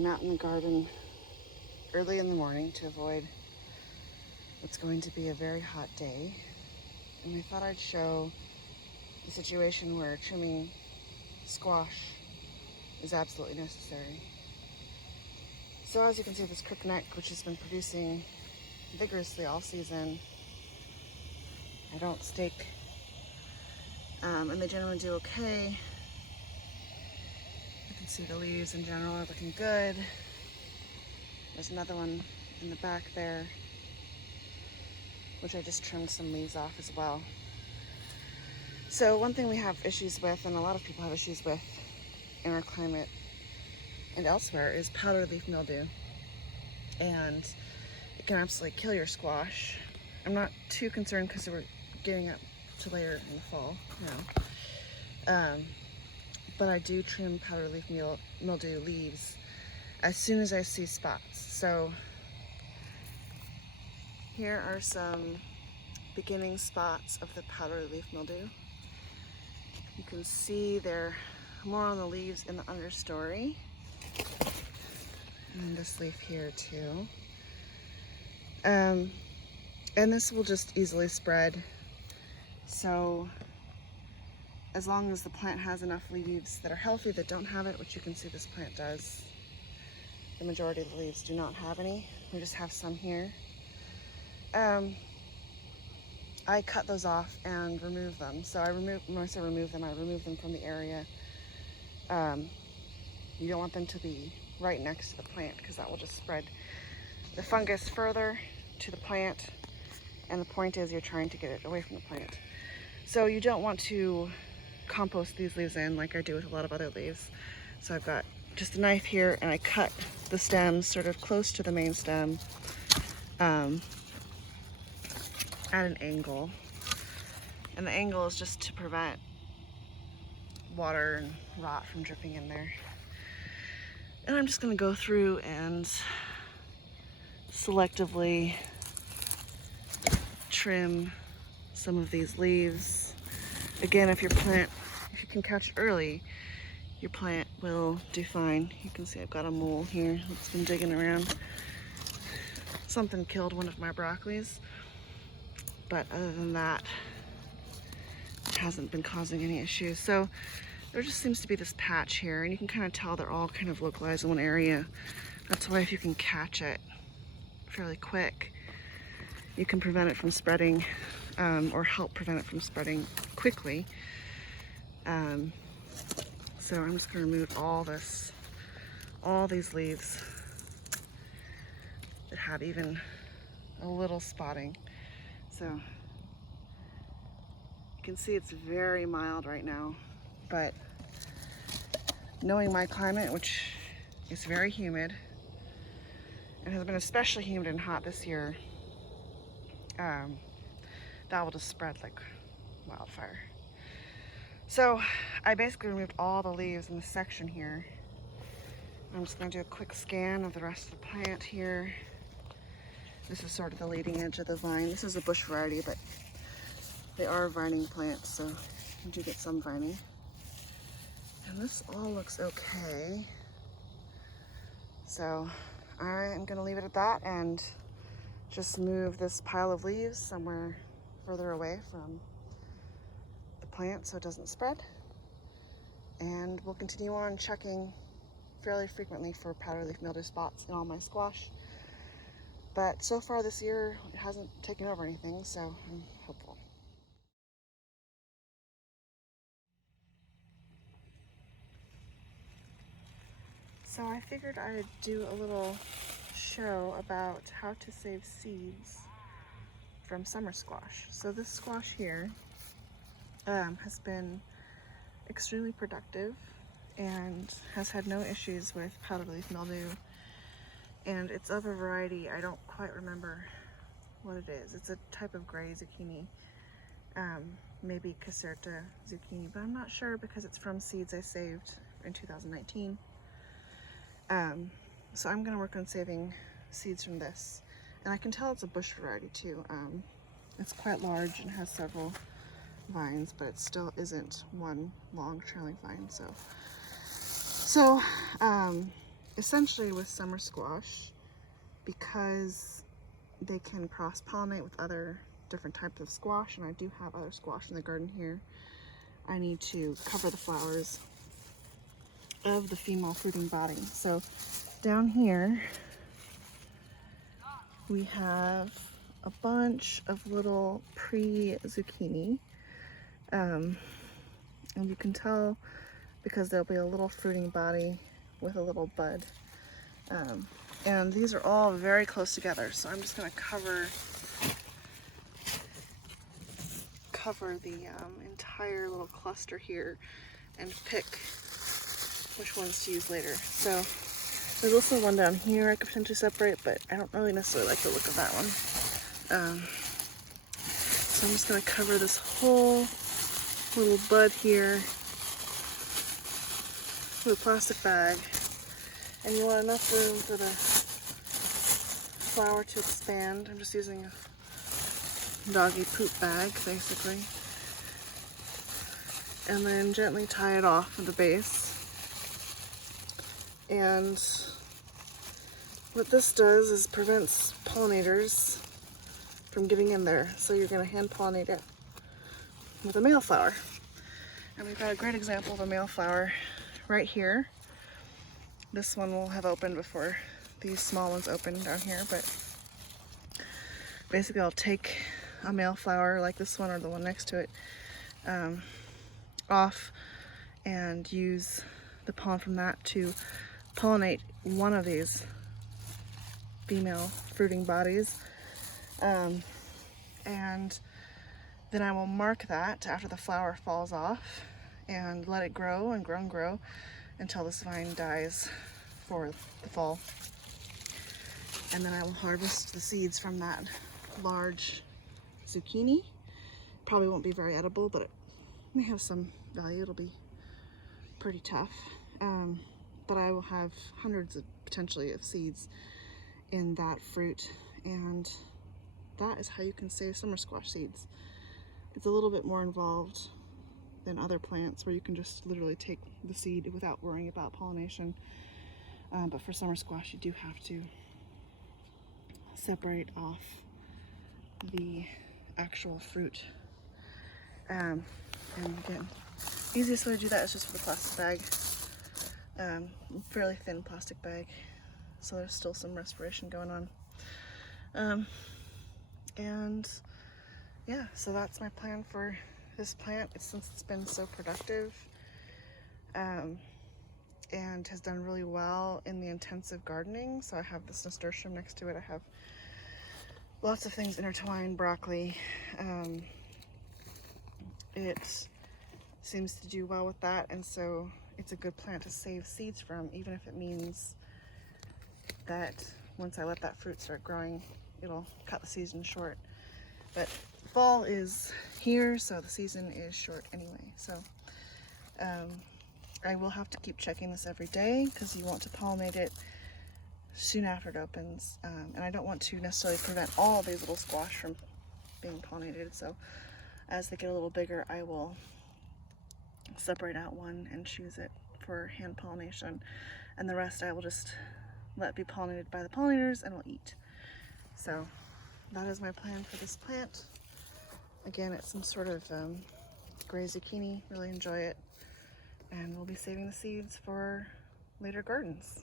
I'm out in the garden early in the morning to avoid what's going to be a very hot day. And I thought I'd show the situation where trimming squash is absolutely necessary. So as you can see, this crookneck, which has been producing vigorously all season, I don't stake, and they generally do okay. You can see the leaves in general are looking good. There's another one in the back there, which I just trimmed some leaves off as well. So one thing we have issues with, and a lot of people have issues with in our climate and elsewhere, is powdery leaf mildew. And it can absolutely kill your squash. I'm not too concerned because we're getting up to later in the fall now. But I do trim powdery leaf mildew leaves as soon as I see spots. So here are some beginning spots of the powdery leaf mildew. You can see they're more on the leaves in the understory. And this leaf here too. And this will just easily spread. So as long as the plant has enough leaves that are healthy, that don't have it, which you can see this plant does. The majority of the leaves do not have any. We just have some here. I cut those off and remove them. So when I say remove them, I remove them from the area. You don't want them to be right next to the plant because that will just spread the fungus further to the plant. And the point is you're trying to get it away from the plant. So you don't want to compost these leaves in like I do with a lot of other leaves. So I've got just a knife here and I cut the stems sort of close to the main stem at an angle. And the angle is just to prevent water and rot from dripping in there. And I'm just going to go through and selectively trim some of these leaves. Again, if you can catch it early, your plant will do fine. You can see I've got a mole here that's been digging around. Something killed one of my broccolis, but other than that, it hasn't been causing any issues. So there just seems to be this patch here, and you can kind of tell they're all kind of localized in one area. That's why if you can catch it fairly quick, you can prevent it from spreading, or help prevent it from spreading quickly. So I'm just going to remove all these leaves that have even a little spotting. So you can see it's very mild right now, but knowing my climate, which is very humid, and has been especially humid and hot this year, that will just spread like wildfire. So I basically removed all the leaves in this section here. I'm just going to do a quick scan of the rest of the plant here. This is sort of the leading edge of the vine. This is a bush variety, but they are vining plants, so you do get some vining. And this all looks okay. So I am going to leave it at that and just move this pile of leaves somewhere further away from the plant so it doesn't spread. And we'll continue on checking fairly frequently for powdery leaf mildew spots in all my squash. But so far this year, it hasn't taken over anything, so I'm hopeful. So I figured I'd do a little show about how to save seeds from summer squash. So this squash here has been extremely productive and has had no issues with powdery leaf mildew. And it's of a variety, I don't quite remember what it is. It's a type of gray zucchini, maybe Caserta zucchini, but I'm not sure because it's from seeds I saved in 2019. So I'm gonna work on saving seeds from this. And I can tell it's a bush variety too. It's quite large and has several vines, but it still isn't one long trailing vine. So essentially with summer squash, because they can cross-pollinate with other different types of squash, and I do have other squash in the garden here, I need to cover the flowers of the female fruiting body. So down here we have a bunch of little pre-zucchini, and you can tell because there'll be a little fruiting body with a little bud. And these are all very close together, so I'm just going to cover the entire little cluster here and pick which ones to use later. So there's also one down here I could potentially separate, but I don't really necessarily like the look of that one. So I'm just going to cover this whole little bud here with a plastic bag. And you want enough room for the flower to expand. I'm just using a doggy poop bag, basically. And then gently tie it off at the base. And what this does is prevents pollinators from getting in there. So you're going to hand pollinate it with a male flower. And we've got a great example of a male flower right here. This one will have opened before these small ones open down here, but basically I'll take a male flower like this one or the one next to it off and use the pollen from that to pollinate one of these female fruiting bodies. And then I will mark that after the flower falls off and let it grow and grow and grow until this vine dies for the fall. And then I will harvest the seeds from that large zucchini. Probably won't be very edible, but it may have some value. It'll be pretty tough. But I will have hundreds of potentially of seeds in that fruit, and that is how you can save summer squash seeds. It's a little bit more involved than other plants where you can just literally take the seed without worrying about pollination. But for summer squash, you do have to separate off the actual fruit. And again, easiest way to do that is just with a plastic bag, fairly thin plastic bag, so there's still some respiration going on. And yeah, so that's my plan for this plant. Since it's been so productive and has done really well in the intensive gardening. So I have this nasturtium next to it. I have lots of things intertwined, broccoli. It seems to do well with that, and so it's a good plant to save seeds from, even if it means that once I let that fruit start growing, it'll cut the season short. But fall is here, so the season is short anyway. So I will have to keep checking this every day because you want to pollinate it soon after it opens. And I don't want to necessarily prevent all these little squash from being pollinated. So as they get a little bigger, I will separate out one and choose it for hand pollination. And the rest I will just let be pollinated by the pollinators and will eat. So that is my plan for this plant. Again, it's some sort of gray zucchini. Really enjoy it. And we'll be saving the seeds for later gardens.